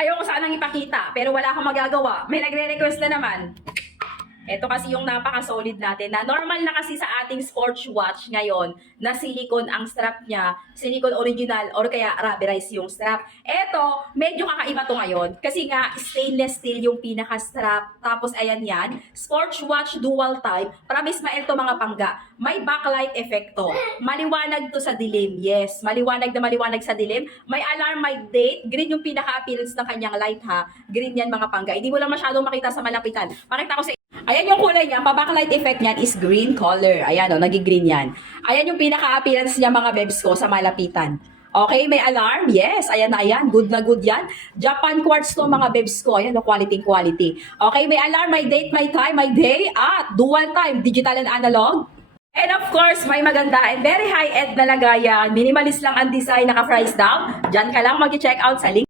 Ayoko sanang ipakita, pero wala akong magagawa. May nagre-request na naman. Ito kasi yung napaka-solid natin na normal na kasi sa ating sports watch ngayon na silicone ang strap niya, silicone original or kaya rubberized yung strap. Ito, medyo kakaiba to ngayon kasi nga stainless steel yung pinaka-strap. Tapos ayan yan, sports watch dual type. Promise ma ito mga pangga. May backlight effect to. Maliwanag to sa dilim. Yes, maliwanag na maliwanag sa dilim. May alarm, may date. Green yung pinaka-appearance ng kanyang light ha. Green yan mga pangga. Hindi mo lang masyadong makita sa malapitan. Pakita ko sa Ayan yung kulay niya, pa-backlight effect niyan is green color. Ayan o, nagi-green yan. Ayan yung pinaka-appearance niya mga bebs ko sa malapitan. Okay, may alarm? Yes, ayan na ayan. Good na good yan. Japan quartz to mga bebs ko. Ayan o, quality quality. Okay, may alarm, may date, may time, may day, at dual time, digital and analog. And of course, may maganda and very high-end na lagayan. Minimalist lang ang design, naka-price down. Diyan ka lang mag-check out sa link.